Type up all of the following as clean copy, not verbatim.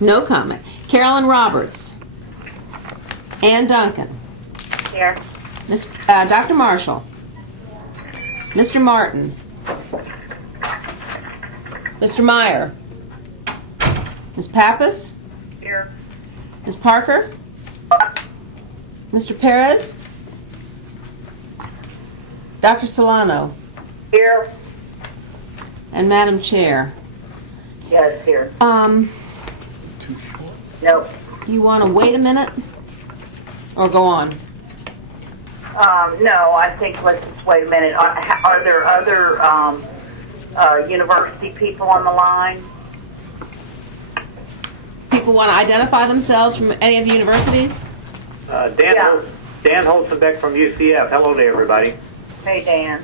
No comment. Carolyn Roberts. Ann Duncan. Here. Dr. Marshall. Mr. Martin. Mr. Meyer. Ms. Pappas. Here. Ms. Parker. Mr. Perez. Dr. Solano. Here. And Madam Chair. Yes, here. Um, No. you want to wait a minute or go on? No, I think let's just wait a minute. Are there other university people on the line? People want to identify themselves from any of the universities? Yeah. Dan Holzenbeck from UCF. Hello to everybody. Hey, Dan.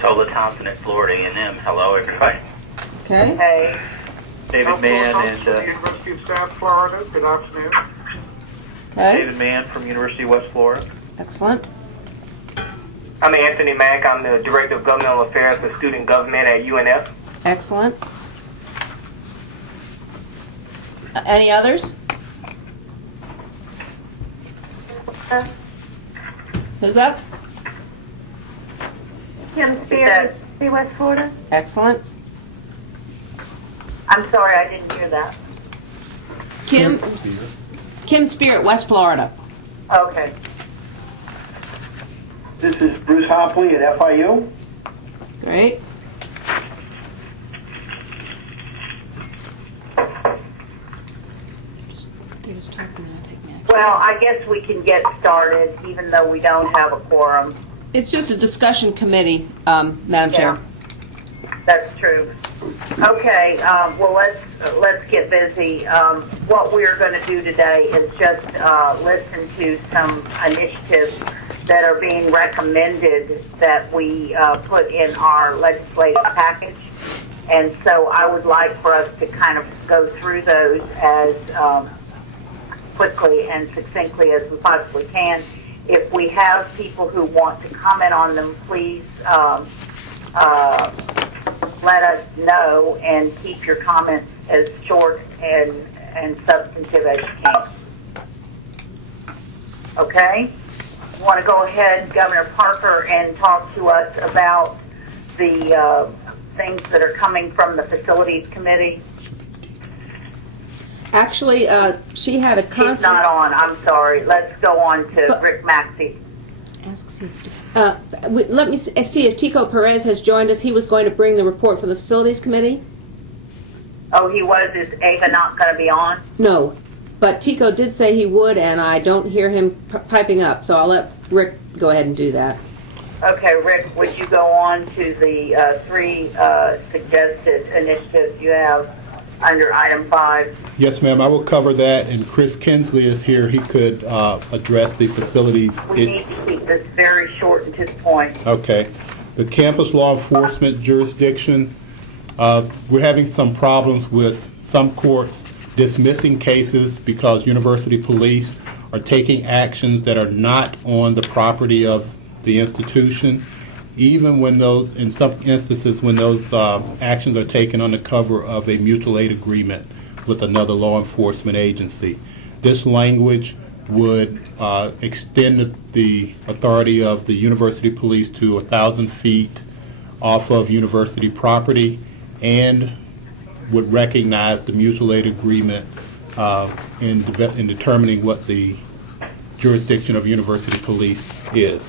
Tola Thompson at Florida A&M. Hello, everybody. Okay. Hey. David Mann and University of South Florida. Good afternoon. Okay. David Mann from University of West Florida. Excellent. I'm Anthony Mack. I'm the Director of Governmental Affairs for Student Government at UNF. Excellent. Any others? Who's up? Kim Spears, West Florida. Excellent. I'm sorry, I didn't hear that. Kim Spear at West Florida. Okay. This is Bruce Hopley at FIU. Great. They're just talking, I'll take minutes. Well, I guess we can get started, even though we don't have a quorum. It's just a discussion committee, Madam Chair. That's true. Okay, well, let's get busy. What we're going to do today is just listen to some initiatives that are being recommended that we put in our legislative package. And so I would like for us to kind of go through those as quickly and succinctly as we possibly can. If we have people who want to comment on them, please let us know and keep your comments as short and substantive as you can. Okay? You want to go ahead, Governor Parker, and talk to us about the things that are coming from the Facilities Committee? Actually, she had a conference. She's not on. I'm sorry. Let's go on to Rick Maxey. Let me see if Tico Perez has joined us. He was going to bring the report from the Facilities Committee. Oh, he was. Is Ava not going to be on? No, but Tico did say he would, and I don't hear him piping up, so I'll let Rick go ahead and do that. Okay, Rick, would you go on to the three suggested initiatives you have under item 5? Yes, ma'am. I will cover that, and Chris Kinsley is here. He could address the facilities. We need to keep this very short and to the point. Okay. The campus law enforcement jurisdiction, we're having some problems with some courts dismissing cases because university police are taking actions that are not on the property of the institution, even when those, in some instances, when those actions are taken on the cover of a mutual aid agreement with another law enforcement agency. This language would extend the authority of the university police to 1,000 feet off of university property and would recognize the mutual aid agreement in determining what the jurisdiction of university police is.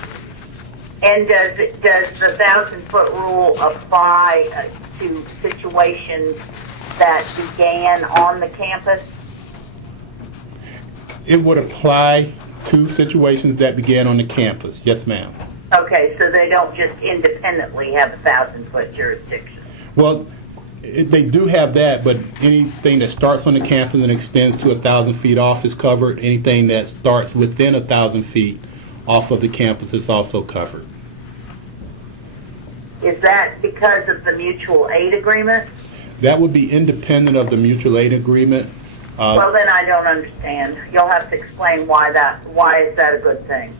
And does the 1,000-foot rule apply to situations that began on the campus? It would apply to situations that began on the campus. Yes, ma'am. Okay, so they don't just independently have a 1,000-foot jurisdiction. Well, they do have that, but anything that starts on the campus and extends to 1,000 feet off is covered. Anything that starts within 1,000 feet off of the campus is also covered. Is that because of the mutual aid agreement? That would be independent of the mutual aid agreement. Well, then I don't understand. You'll have to explain why is that a good thing?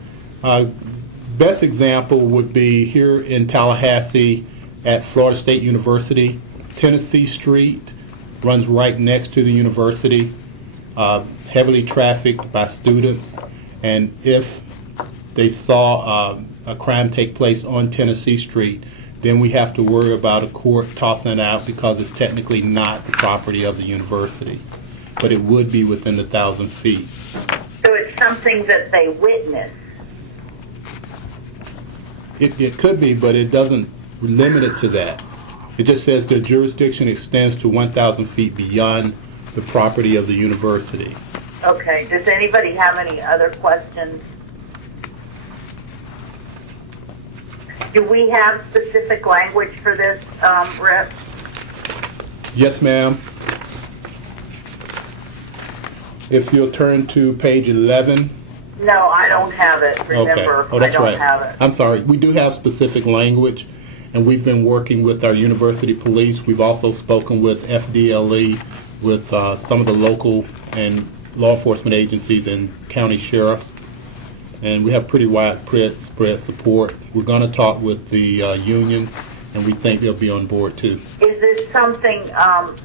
Best example would be here in Tallahassee at Florida State University. Tennessee Street runs right next to the university. heavily trafficked by students, and if they saw a crime take place on Tennessee Street, then we have to worry about a court tossing it out because it's technically not the property of the university, but it would be within the 1,000 feet. So it's something that they witness. It could be, but it doesn't limit it to that. It just says the jurisdiction extends to 1,000 feet beyond the property of the university. Okay. Does anybody have any other questions? Do we have specific language for this, Rick? Yes, ma'am. If you'll turn to page 11. No, I don't have it. Remember, Okay. Oh, that's I don't right. have it. I'm sorry. We do have specific language, and we've been working with our university police. We've also spoken with FDLE, with some of the local and law enforcement agencies and county sheriffs, and we have pretty widespread support. We're going to talk with the unions, and we think they'll be on board too. Is this something,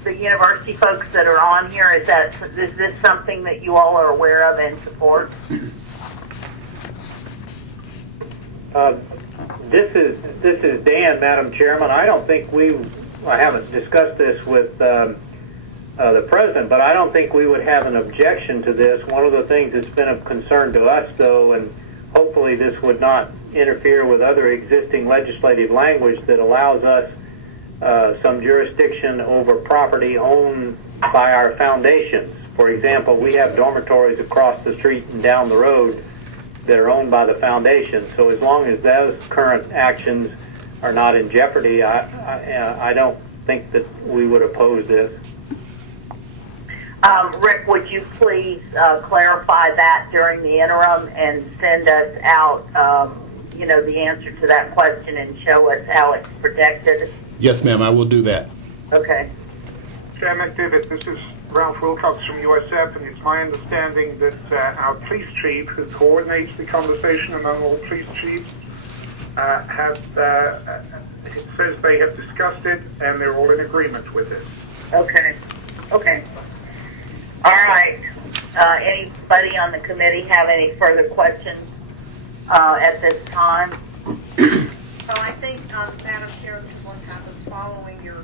the university folks that are on here, is this something that you all are aware of and support? This is Dan, Madam Chairman. I don't think I haven't discussed this with the President, but I don't think we would have an objection to this. One of the things that's been of concern to us, though, and hopefully this would not interfere with other existing legislative language that allows us some jurisdiction over property owned by our foundations. For example, we have dormitories across the street and down the road that are owned by the foundation. So as long as those current actions are not in jeopardy, I don't think that we would oppose this. Rick, would you please clarify that during the interim and send us out, the answer to that question and show us how it's protected? Yes, ma'am, I will do that. Okay. Chairman David, this is Ralph Wilcox from USF, and it's my understanding that our police chief, who coordinates the conversation among all police chiefs, it says they have discussed it and they're all in agreement with it. Okay. All right. Anybody on the committee have any further questions at this time? So I think, Madam Chair, what happens following your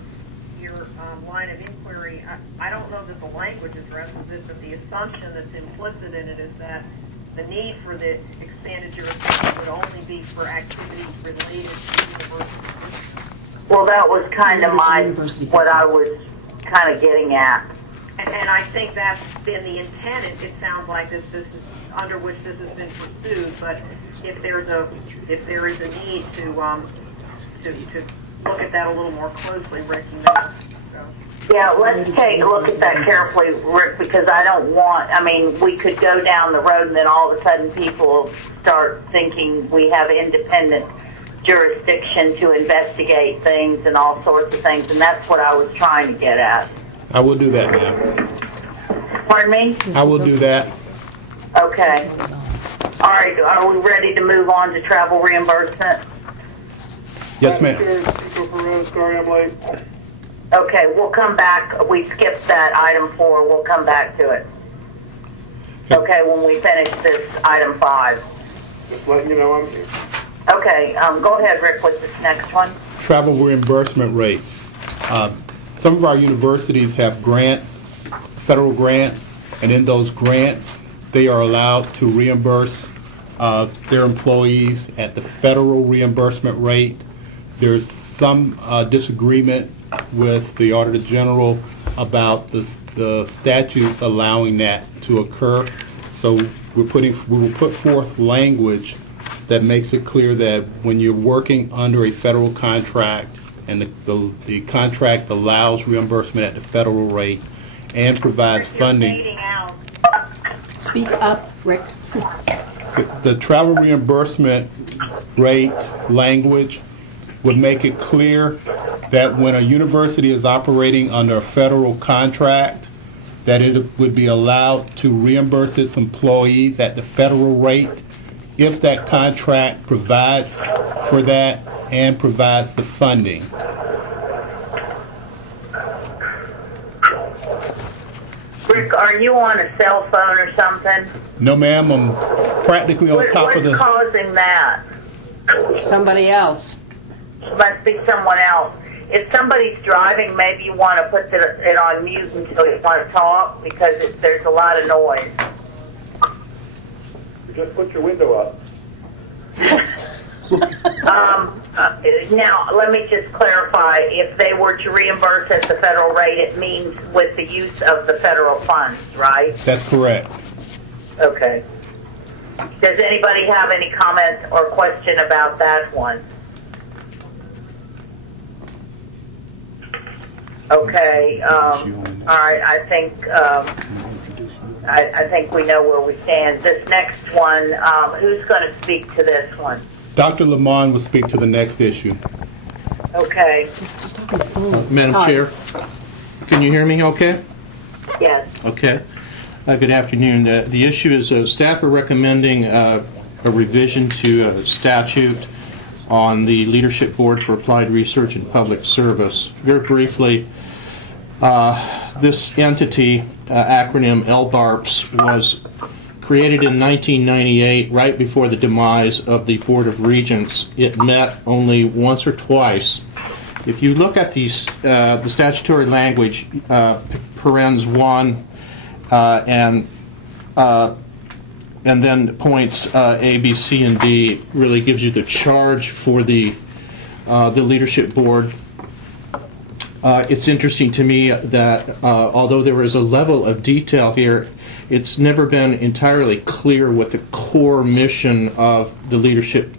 line of inquiry, I don't know that the language addresses it, but the assumption that's implicit in it is that the need for the expanded jurisdiction would only be for activities related to university. Well, that was kind of what I was kind of getting at. And I think that's been the intent. It sounds like this is under which this has been pursued. But if there is a need to look at that a little more closely, Rick, Yeah, let's take a look at that carefully, Rick, because we could go down the road and then all of a sudden people start thinking we have independent jurisdiction to investigate things and all sorts of things, and that's what I was trying to get at. I will do that, ma'am. Pardon me? I will do that. Okay. All right, are we ready to move on to travel reimbursement? Yes, ma'am. Sorry, I'm late. Okay, we'll come back. We skipped that item 4. We'll come back to it. Okay, when we finish this item 5. Just letting you know I'm here. Okay, go ahead, Rick, with this next one. Travel reimbursement rates. Some of our universities have grants, federal grants, and in those grants, they are allowed to reimburse their employees at the federal reimbursement rate. There's some disagreement with the Auditor General about the statutes allowing that to occur. So we will put forth language that makes it clear that when you're working under a federal contract and the contract allows reimbursement at the federal rate and provides funding. Speak up, Rick. The travel reimbursement rate language would make it clear that when a university is operating under a federal contract, that it would be allowed to reimburse its employees at the federal rate if that contract provides for that and provides the funding. Rick, are you on a cell phone or something? No, ma'am. I'm practically on top of What's the... causing that? Somebody else. Must be someone else. If somebody's driving, maybe you want to put it on mute until you want to talk, because there's a lot of noise. Just put your window up. Now, let me just clarify. If they were to reimburse at the federal rate, it means with the use of the federal funds, right? That's correct. Okay. Does anybody have any comment or question about that one? Okay. All right. I think I think we know where we stand. This next one, who's going to speak to this one? Dr. Lamont will speak to the next issue. Okay. Madam Chair, can you hear me okay? Yes. Okay. Good afternoon. The issue is staff are recommending a revision to a statute on the Leadership Board for Applied Research and Public Service. Very briefly, this entity, acronym LBARPS, was created in 1998, right before the demise of the Board of Regents. It met only once or twice. If you look at the statutory language, parens 1 and then points A, B, C, and D really gives you the charge for the Leadership Board. It's interesting to me that although there is a level of detail here, it's never been entirely clear what the core mission of the Leadership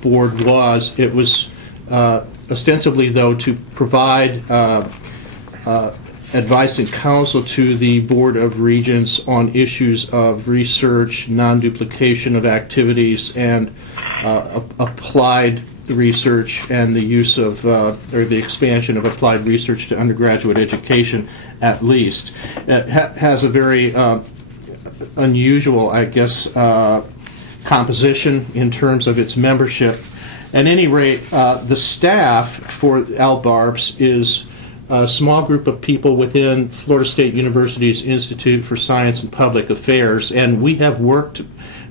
Board was. It was ostensibly, though, to provide advice and counsel to the Board of Regents on issues of research, non-duplication of activities, and applied research and the use of, or the expansion of applied research to undergraduate education, at least. It has a very unusual, I guess, composition in terms of its membership. At any rate, the staff for LBARPS is a small group of people within Florida State University's Institute for Science and Public Affairs, and we have worked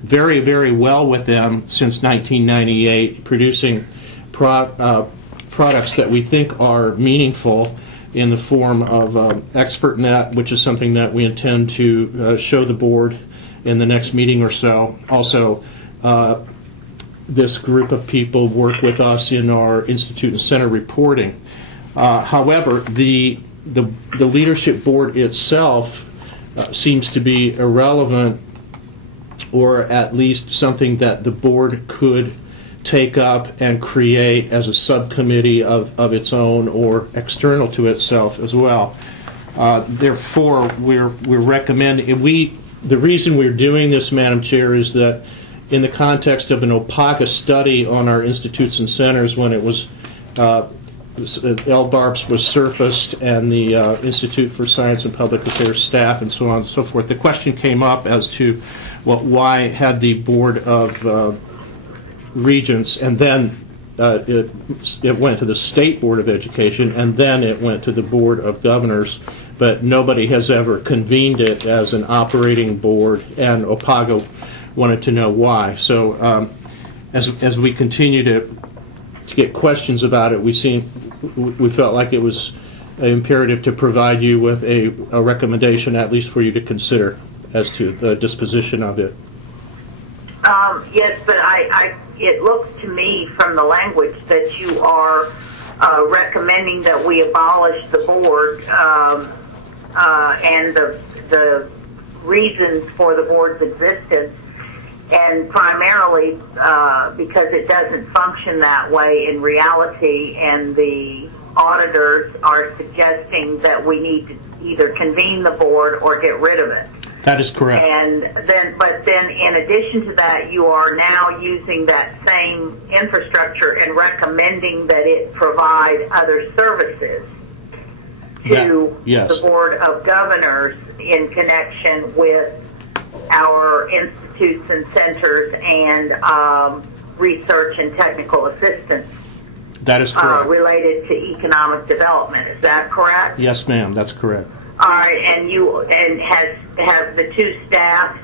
very, very well with them since 1998, producing products that we think are meaningful in the form of ExpertNet, which is something that we intend to show the board in the next meeting or so. Also, this group of people work with us in our Institute and Center reporting. However, the Leadership Board itself seems to be irrelevant, or at least something that the board could take up and create as a subcommittee of its own or external to itself as well. Therefore, we're recommending, the reason we're doing this, Madam Chair, is that in the context of an OPACA study on our institutes and centers, when it was LBARPS was surfaced and the Institute for Science and Public Affairs staff and so on and so forth, the question came up as to, well, why had the Board of Regents, and then it went to the State Board of Education, and then it went to the Board of Governors, but nobody has ever convened it as an operating board, and OPACA wanted to know why. So as we continue to get questions about it, we felt like it was imperative to provide you with a recommendation, at least for you to consider, as to the disposition of it. Yes, but it looks to me from the language that you are recommending that we abolish the board and the reasons for the board's existence, and primarily because it doesn't function that way in reality, and the auditors are suggesting that we need to either convene the board or get rid of it. That is correct. But then in addition to that, you are now using that same infrastructure and recommending that it provide other services to the Board of Governors in connection with our institutes and centers and research and technical assistance. That is correct. Related to economic development. Is that correct? Yes, ma'am. That's correct. All right, and have the two staffs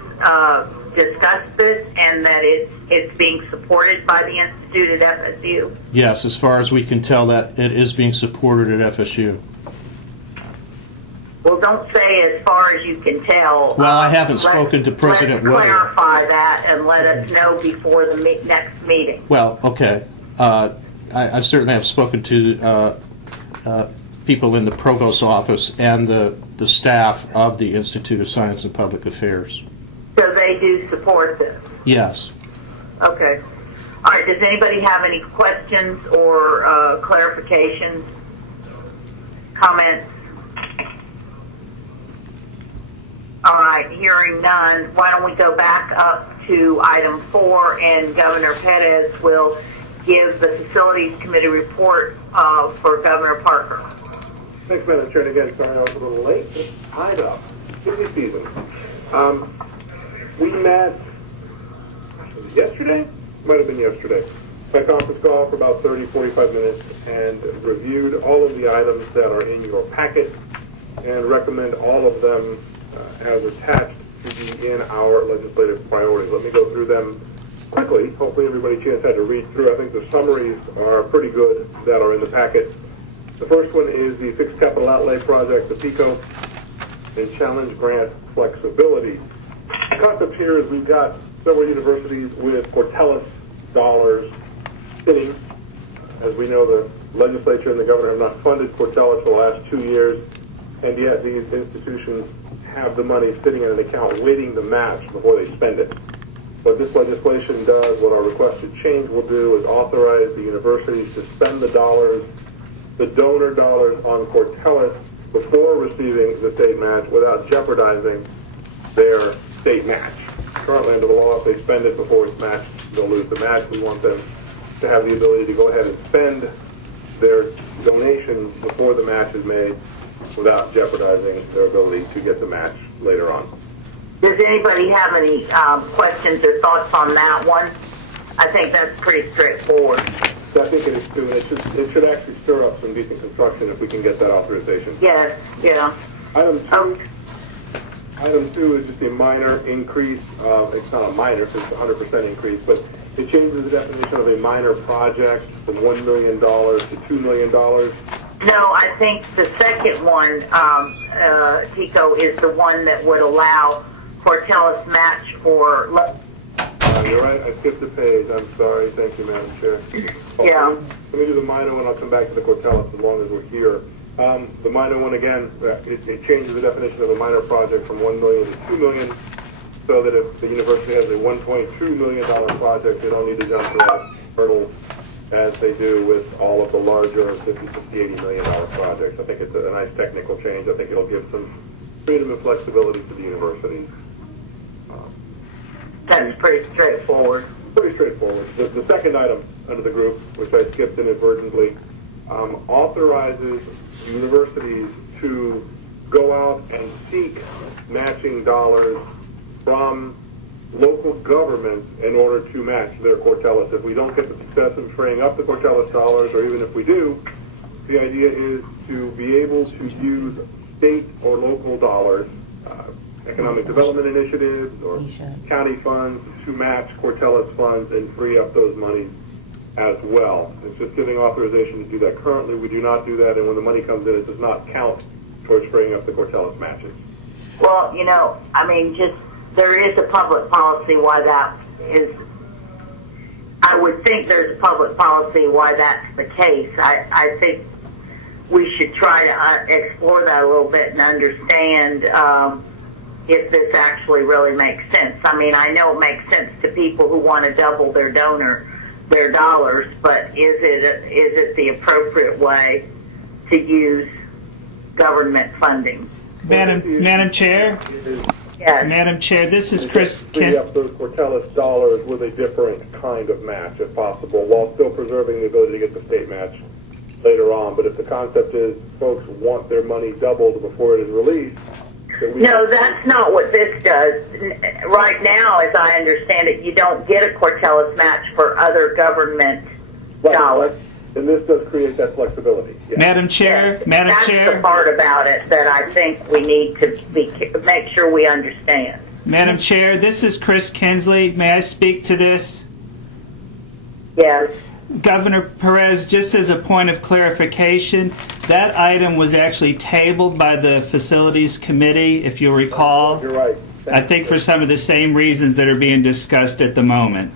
discussed this, and that it's being supported by the Institute at FSU? Yes, as far as we can tell, that it is being supported at FSU. Well, don't say as far as you can tell. Well, I haven't spoken to President Let's Williams. clarify that and let us know before the next meeting. Well, okay. I certainly have spoken to people in the provost's office and the staff of the Institute of Science and Public Affairs. So they do support this? Yes. Okay. All right, does anybody have any questions or clarifications, comments? All right, hearing none, why don't we go back up to item 4, and Governor Perez will give the Facilities Committee report for Governor Parker. Thanks, Madam Chair. And again, sorry I was a little late. It's tied up. Busy season. We met yesterday? Might have been yesterday. By conference call for about 30, 45 minutes and reviewed all of the items that are in your packet and recommend all of them as attached to be in our legislative priorities. Let me go through them quickly. Hopefully everybody chance had to read through. I think the summaries are pretty good that are in the packet. The first one is the Fixed Capital Outlay Project, the PICO, and Challenge Grant Flexibility. The concept here is we've got several universities with Cortellis dollars sitting. As we know, the legislature and the governor have not funded Cortellis for the last 2 years, and yet these institutions have the money sitting in an account waiting to match before they spend it. What this legislation does, what our requested change will do, is authorize the universities to spend the dollars, the donor dollars on Cortellis before receiving the state match without jeopardizing their state match. Currently under the law, if they spend it before it's matched, they'll lose the match. We want them to have the ability to go ahead and spend their donations before the match is made without jeopardizing their ability to get the match later on. Does anybody have any questions or thoughts on that one? I think that's pretty straightforward. So I think it is too, and it should actually stir up some decent construction if we can get that authorization. Yes, yeah. Item 2 is just a minor increase. It's not a minor because it's a 100% increase, but it changes the definition of a minor project from $1 million to $2 million. No, I think the second one, Tico, is the one that would allow Cortellis match for... You're right, I skipped a page. I'm sorry. Thank you, Madam Chair. Yeah. Let me do the minor one. I'll come back to the Cortellis as long as we're here. The minor one, again, it changes the definition of a minor project from $1 million to $2 million, so that if the university has a $1.2 million project, they don't need to jump through that hurdle as they do with all of the larger $50, $60, $80 million projects. I think it's a nice technical change. I think it'll give some freedom and flexibility to the universities. That's pretty straightforward. Pretty straightforward. The second item under the group, which I skipped inadvertently, authorizes universities to go out and seek matching dollars from local governments in order to match their Cortellis. If we don't get the success of freeing up the Cortellis dollars, or even if we do, the idea is to be able to use state or local dollars, economic development initiatives or county funds, to match Cortellis funds and free up those monies as well. It's just giving authorization to do that. Currently, we do not do that, and when the money comes in, it does not count towards freeing up the Cortellis matches. Well, you know, I mean, just there is a public policy why that is. I would think there's a public policy why that's the case. I think we should try to explore that a little bit and understand if this actually really makes sense. I mean, I know it makes sense to people who want to double their dollars, but is it the appropriate way to use government funding? Madam Chair? Yes. Madam Chair, this is Chris. Free up those Cortellis dollars with a different kind of match, if possible, while still preserving the ability to get the state match later on. But if the concept is folks want their money doubled before it is released, no, that's not what this does. Right now, as I understand it, you don't get a Cortellis match for other government dollars. then this does create that flexibility. Yeah. Madam Chair, Madam That's Chair, the part about it that I think we need to make sure we understand. Madam Chair, this is Chris Kinsley. May I speak to this? Yes. Governor Perez, just as a point of clarification, that item was actually tabled by the Facilities Committee, if you'll recall. You're right. I think for some of the same reasons that are being discussed at the moment.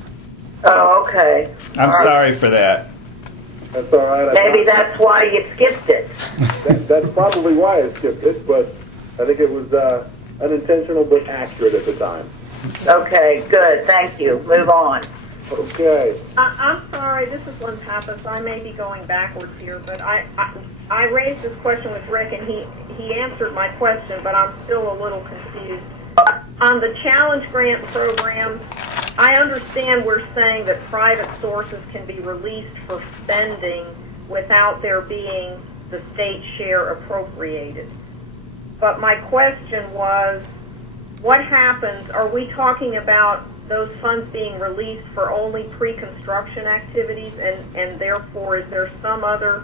Oh, okay. I'm sorry for that. That's all right. Maybe that's why you skipped it. That's probably why I skipped it, but I think it was unintentional but accurate at the time. Okay, good. Thank you. Move on. Okay. I'm sorry, this is Lynn Pappas. I may be going backwards here, but I raised this question with Rick, and he answered my question, but I'm still a little confused. On the Challenge Grant program, I understand we're saying that private sources can be released for spending without there being the state share appropriated. But my question was, what happens, are we talking about those funds being released for only pre-construction activities, and therefore is there some other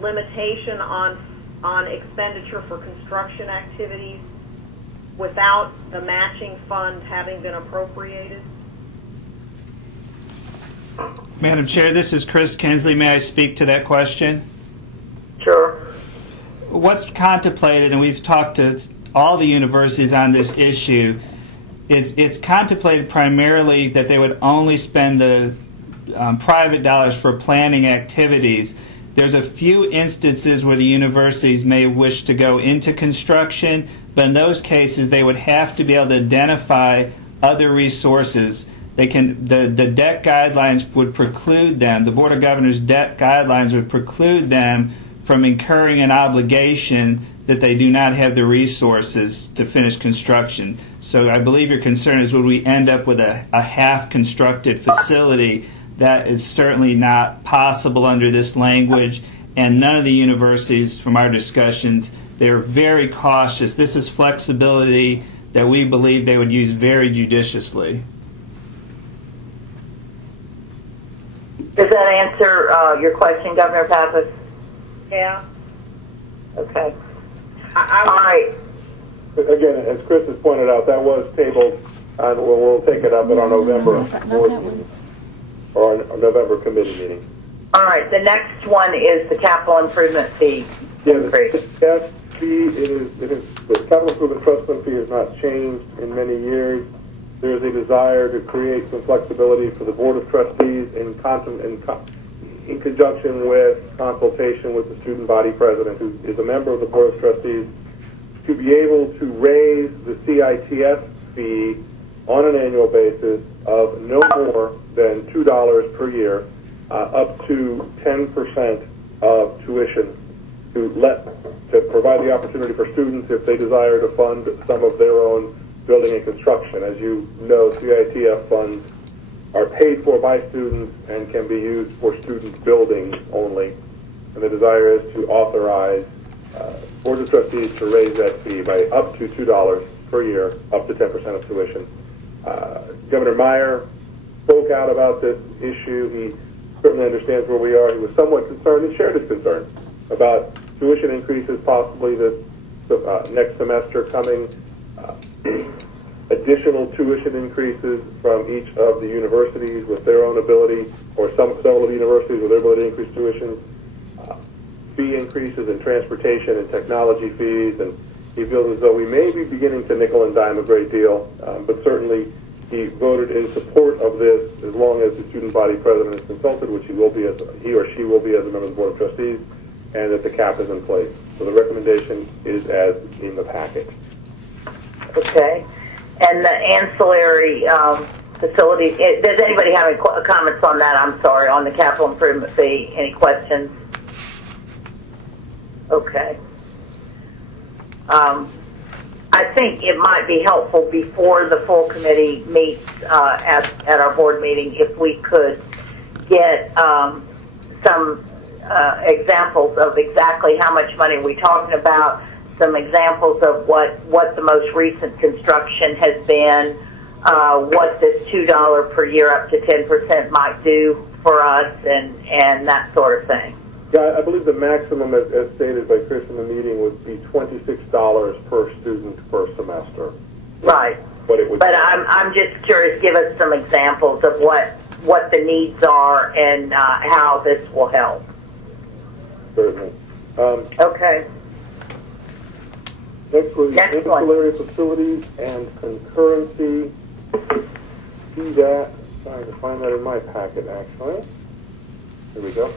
limitation on expenditure for construction activities without the matching fund having been appropriated? Madam Chair, this is Chris Kinsley. May I speak to that question? Sure. What's contemplated, and we've talked to all the universities on this issue, it's contemplated primarily that they would only spend the private dollars for planning activities. There's a few instances where the universities may wish to go into construction, but in those cases they would have to be able to identify other resources. The debt guidelines would preclude them, the Board of Governors debt guidelines would preclude them from incurring an obligation that they do not have the resources to finish construction. So I believe your concern is, would we end up with a half-constructed facility? That is certainly not possible under this language, and none of the universities, from our discussions, they're very cautious. This is flexibility that we believe they would use very judiciously. Does that answer your question, Governor Pappas? Yeah. Okay. All right. Again, as Chris has pointed out, that was tabled, and we'll take it up at our November board meeting, or our November committee meeting. All right. The next one is the capital improvement fee increase. The fee, the capital improvement trust fund fee has not changed in many years. There is a desire to create some flexibility for the Board of Trustees in conjunction with consultation with the student body president, who is a member of the Board of Trustees, to be able to raise the CITS fee on an annual basis of no more than $2 per year, up to 10% of tuition, to provide the opportunity for students, if they desire, to fund some of their own building and construction. As you know, CITF funds are paid for by students and can be used for student buildings only. And the desire is to authorize Board of Trustees to raise that fee by up to $2 per year, up to 10% of tuition. Governor Meyer spoke out about this issue. He certainly understands where we are. He was somewhat concerned and shared his concern about tuition increases possibly this next semester coming, additional tuition increases from each of the universities with their own ability, or several of the universities with their ability to increase tuition, fee increases in transportation and technology fees, and he feels as though we may be beginning to nickel and dime a great deal, but certainly he voted in support of this as long as the student body president is consulted, which he or she will be as a member of the Board of Trustees, and that the cap is in place. So the recommendation is as in the packet. Okay. And the ancillary facility, does anybody have any comments on that? I'm sorry, on the capital improvement fee. Any questions? Okay. I think it might be helpful before the full committee meets at our board meeting if we could get some examples of exactly how much money we're talking about, some examples of what the most recent construction has been, what this $2 per year up to 10% might do for us and that sort of thing. Yeah, I believe the maximum, as stated by Chris in the meeting, would be $26 per student per semester. Right. But it would. But I'm just curious. Give us some examples of what the needs are and how this will help. Certainly. Okay. Next was ancillary facilities and concurrency. See that? Trying to find that in my packet, actually. Here we go.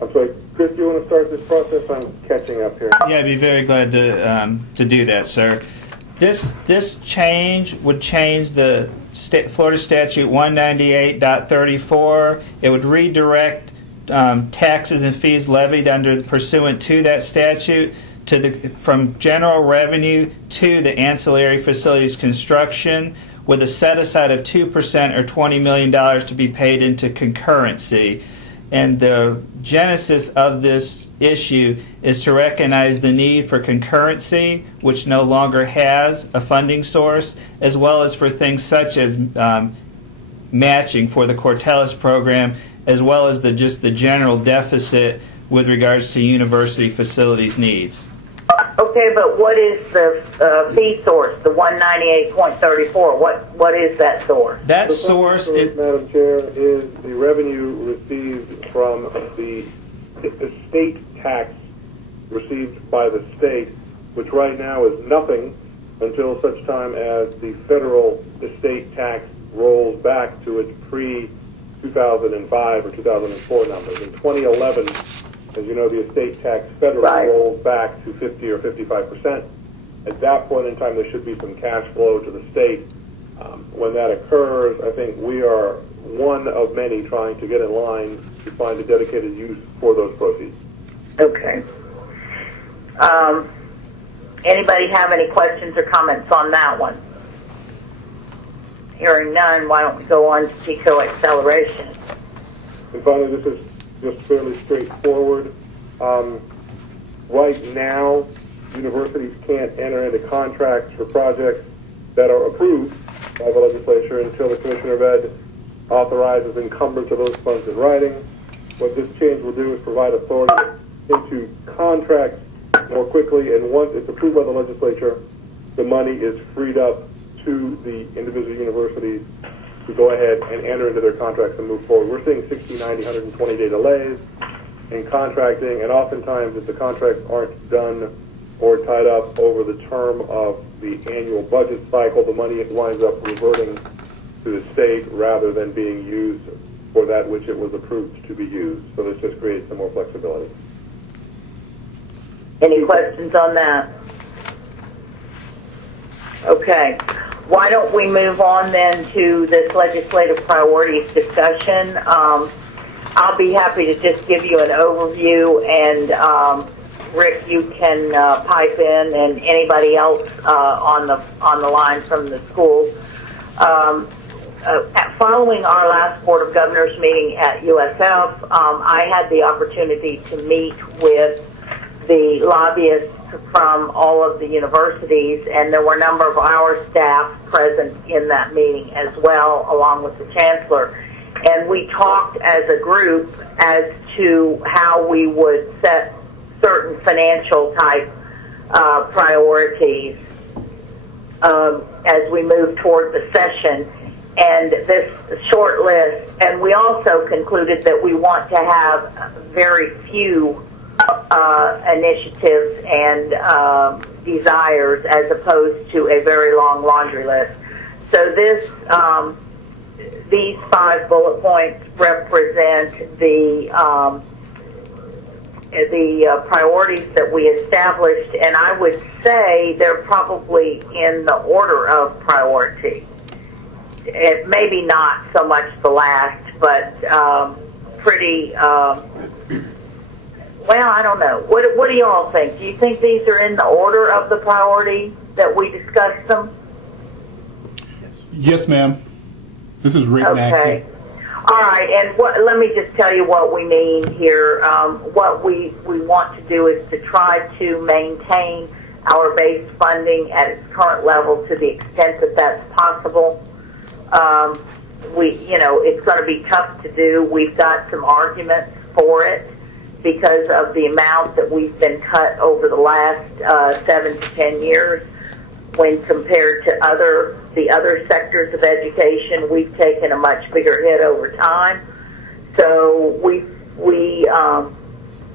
I'm sorry, Chris, do you want to start this process? I'm catching up here. Yeah, I'd be very glad to do that, sir. This change would change the Florida Statute 198.34. It would redirect taxes and fees levied pursuant to that statute from general revenue to the ancillary facilities construction, with a set aside of 2% or $20 million to be paid into concurrency. And the genesis of this issue is to recognize the need for concurrency, which no longer has a funding source, as well as for things such as matching for the Cortellis program, as well as just the general deficit with regards to university facilities needs. Okay, but what is the fee source, the 198.34? What is that source? That source, Madam Chair, is the revenue received from the estate tax received by the state, which right now is nothing until such time as the federal estate tax rolls back to its pre-2005 or 2004 numbers. In 2011, as you know, the estate tax federally rolls back to 50 or 55%. At that point in time, there should be some cash flow to the state. When that occurs, I think we are one of many trying to get in line to find a dedicated use for those proceeds. Okay. Anybody have any questions or comments on that one? Hearing none, why don't we go on to TICO acceleration? And finally, this is just fairly straightforward. Right now, universities can't enter into contracts for projects that are approved by the legislature until the Commissioner of Ed authorizes encumbrance of those funds in writing. What this change will do is provide authority into contracts more quickly, and once it's approved by the legislature, the money is freed up to the individual universities to go ahead and enter into their contracts and move forward. We're seeing 60, 90, 120-day delays in contracting, and oftentimes if the contracts aren't done or tied up over the term of the annual budget cycle, the money winds up reverting to the state rather than being used for that which it was approved to be used. So this just creates some more flexibility. Any questions on that? Okay. Why don't we move on then to this legislative priorities discussion? I'll be happy to just give you an overview, and Rick, you can pipe in, and anybody else on the line from the schools. Following our last Board of Governors meeting at USF, I had the opportunity to meet with the lobbyists from all of the universities, and there were a number of our staff present in that meeting as well, along with the chancellor. And we talked as a group as to how we would set certain financial type priorities as we move toward the session. And this short list, and we also concluded that we want to have very few initiatives and desires as opposed to a very long laundry list. So these 5 bullet points represent the priorities that we established, and I would say they're probably in the order of priority. It maybe not so much the last, but pretty. Well, I don't know. What do you all think? Do you think these are in the order of the priority that we discussed them? Yes, ma'am. This is Rick Okay. Maxey. All All right, and let me just tell you what we mean here. What we want to do is to try to maintain our base funding at its current level to the extent that that's possible. It's going to be tough to do. We've got some arguments for it because of the amount that we've been cut over the last 7 to 10 years. When compared to the other sectors of education, we've taken a much bigger hit over time. So we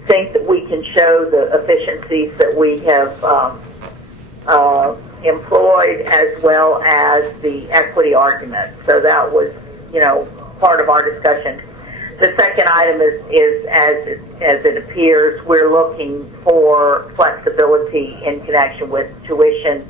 think that we can show the efficiencies that we have employed, as well as the equity argument. So that was, part of our discussion. The second item is as it appears, we're looking for flexibility in connection with tuition.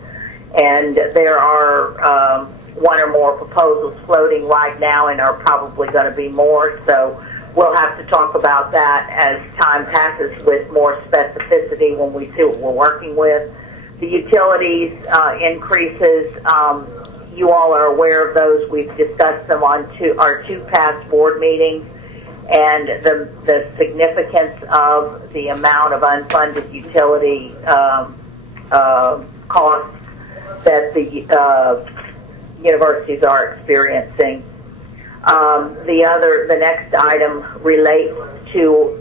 And there are one or more proposals floating right now, and are probably going to be more. So we'll have to talk about that as time passes with more specificity when we see what we're working with. The utilities increases, you all are aware of those. We've discussed them on our two past board meetings, and the significance of the amount of unfunded utility costs that the universities are experiencing. The next item relates to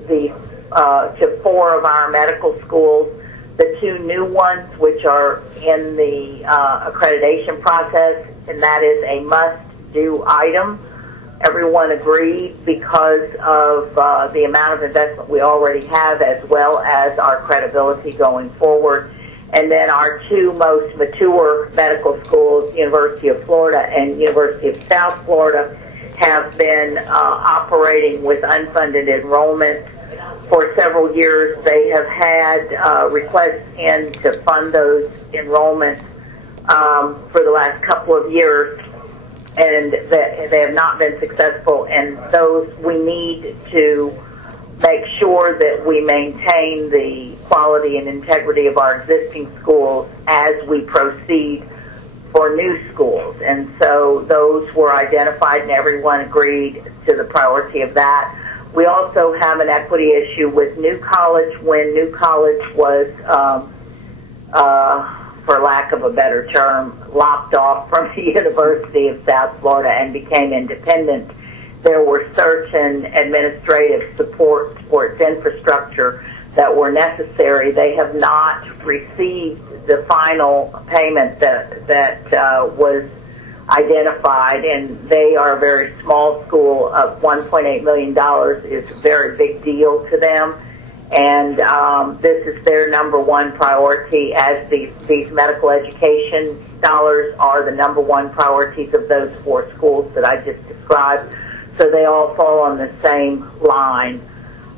to 4 of our medical schools, the 2 new ones which are in the accreditation process, and that is a must-do item. Everyone agreed because of the amount of investment we already have, as well as our credibility going forward. And then our 2 most mature medical schools, University of Florida and University of South Florida, have been operating with unfunded enrollment for several years. They have had requests in to fund those enrollments for the last couple of years, and they have not been successful. And those, we need to make sure that we maintain the quality and integrity of our existing schools as we proceed for new schools. And so those were identified, and everyone agreed to the priority of that. We also have an equity issue with New College. When New College was, for lack of a better term, lopped off from the University of South Florida and became independent, there were certain administrative support for its infrastructure that were necessary. They have not received the final payment that was identified, and they are a very small school. Of $1.8 million is a very big deal to them, and this is their number one priority, as these medical education dollars are the number one priorities of those 4 schools that I just described. So they all fall on the same line.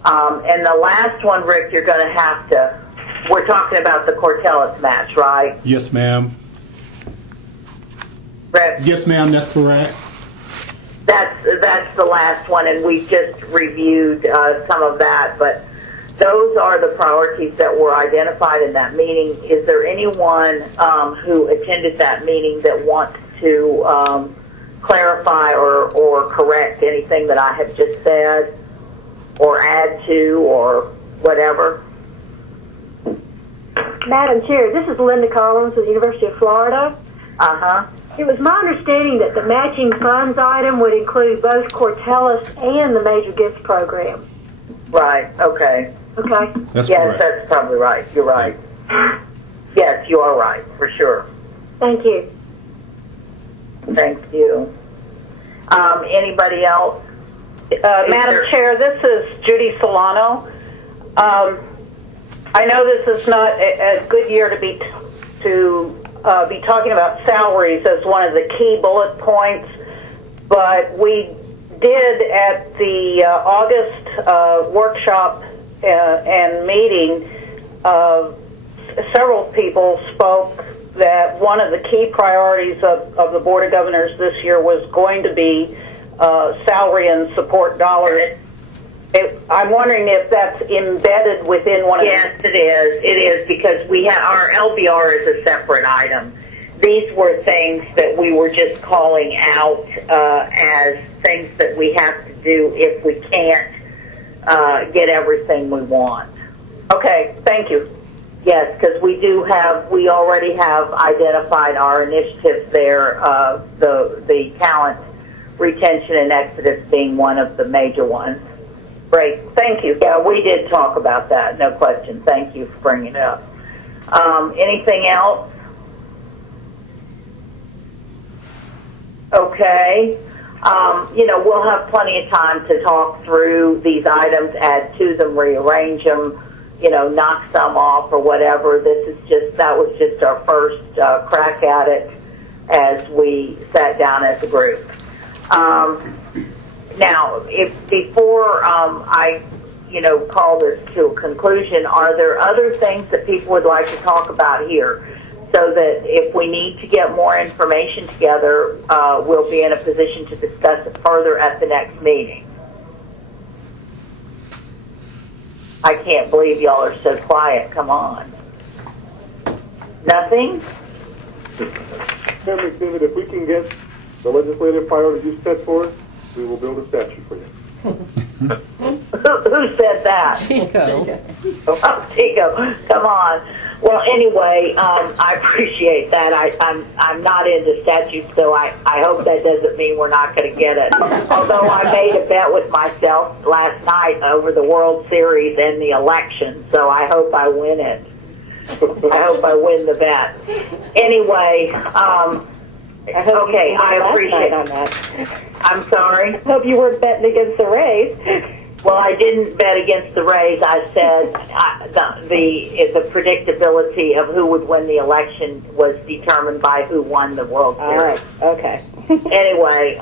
And the last one, Rick, you're going to have to, we're talking about the Cortellis match, right? Yes, ma'am. Rick? Yes, ma'am, that's correct. That's the last one, and we just reviewed some of that, but those are the priorities that were identified in that meeting. Is there anyone who attended that meeting that wants to clarify or correct anything that I have just said, or add to, or whatever? Madam Chair, this is Linda Collins with the University of Florida. Uh-huh. It was my understanding that the matching funds item would include both Cortellis and the Major Gifts Program. Right, okay. Okay. That's yes, correct. That's probably right. You're right. Yes, you are right, for sure. Thank you. Thank you. Anybody else? Madam Chair, this is Judy Solano. I know this is not a good year to be talking about salaries as one of the key bullet points, but we did at the August workshop and meeting, several people spoke that one of the key priorities of the Board of Governors this year was going to be salary and support dollars. I'm wondering if that's embedded within one of Yes, it is. It is, because we have our LBR is a separate item. these were things that we were just calling out as things that we have to do if we can't get everything we want. Okay, thank you. Yes, because we already have identified our initiatives there, the talent retention and exodus being one of the major ones. Great, thank you. Yeah, we did talk about that, no question. Thank you for bringing it up. Anything else? Okay. We'll have plenty of time to talk through these items, add to them, rearrange them, knock some off or whatever. That was just our first crack at it as we sat down as a group. Now, before I call this to a conclusion, are there other things that people would like to talk about here? So that if we need to get more information together, we'll be in a position to discuss it further at the next meeting. I can't believe y'all are so quiet. Come on. Nothing? Chairman McDavid, if we can get the legislative priorities you set forth, we will build a statue for you. Who said that? Tico. Oh, Tico, come on. Well, anyway, I appreciate that. I'm not into statutes, so I hope that doesn't mean we're not going to get it. Although I made a bet with myself last night over the World Series and the election, so I hope I win it. I hope I win the bet. Anyway, okay, I appreciate on that. I'm sorry? I hope you weren't betting against the Rays. Well, I didn't bet against the Rays. I said the predictability of who would win the election was determined by who won the World Series. All right. Okay. Anyway,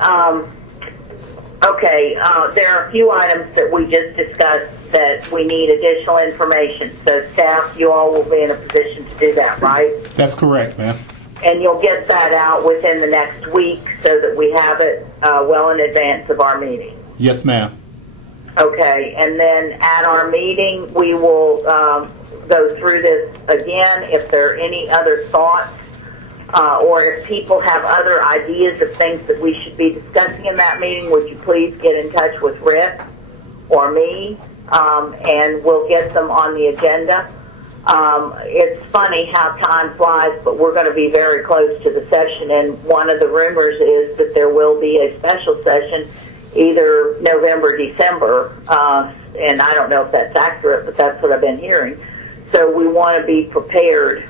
there are a few items that we just discussed that we need additional information. So staff, you all will be in a position to do that, right? That's correct, ma'am. And you'll get that out within the next week so that we have it well in advance of our meeting. Yes, ma'am. Okay, and then at our meeting, we will go through this again. If there are any other thoughts or if people have other ideas of things that we should be discussing in that meeting, would you please get in touch with Rick or me, and we'll get them on the agenda. It's funny how time flies, but we're going to be very close to the session, and one of the rumors is that there will be a special session either November, December, and I don't know if that's accurate, but that's what I've been hearing. So we want to be prepared,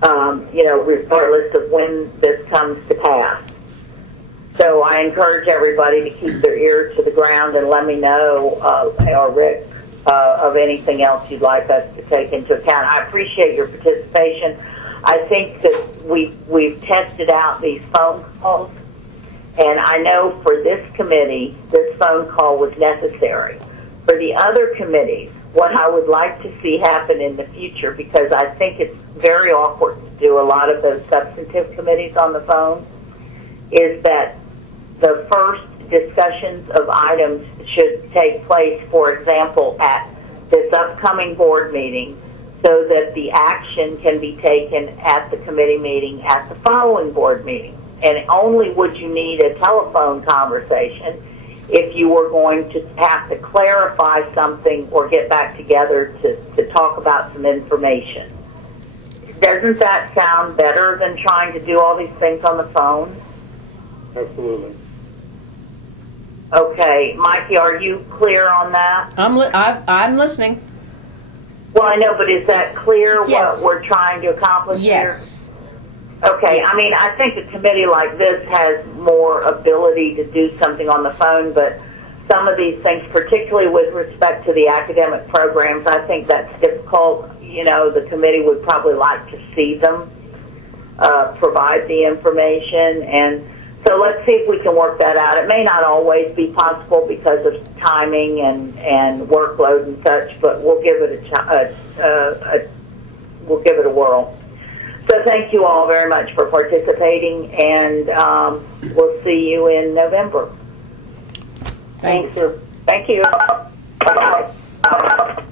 regardless of when this comes to pass. So I encourage everybody to keep their ear to the ground and let me know, or Rick, of anything else you'd like us to take into account. I appreciate your participation. I think that we've tested out these phone calls. And I know for this committee, this phone call was necessary. For the other committees, what I would like to see happen in the future, because I think it's very awkward to do a lot of those substantive committees on the phone, is that the first discussions of items should take place, for example, at this upcoming board meeting, so that the action can be taken at the committee meeting at the following board meeting. And only would you need a telephone conversation if you were going to have to clarify something or get back together to talk about some information. Doesn't that sound better than trying to do all these things on the phone? Absolutely. Okay, Mikey, are you clear on that? I'm listening. Well, I know, but is that clear Yes. what we're trying to accomplish here? Yes. Okay, Yes. I mean, I think a committee like this has more ability to do something on the phone, but some of these things, particularly with respect to the academic programs, I think that's difficult. The committee would probably like to see them provide the information, and so let's see if we can work that out. It may not always be possible because of timing and workload and such, but we'll give it a whirl. So thank you all very much for participating, and we'll see you in November. Thanks. Thank you. Bye-bye.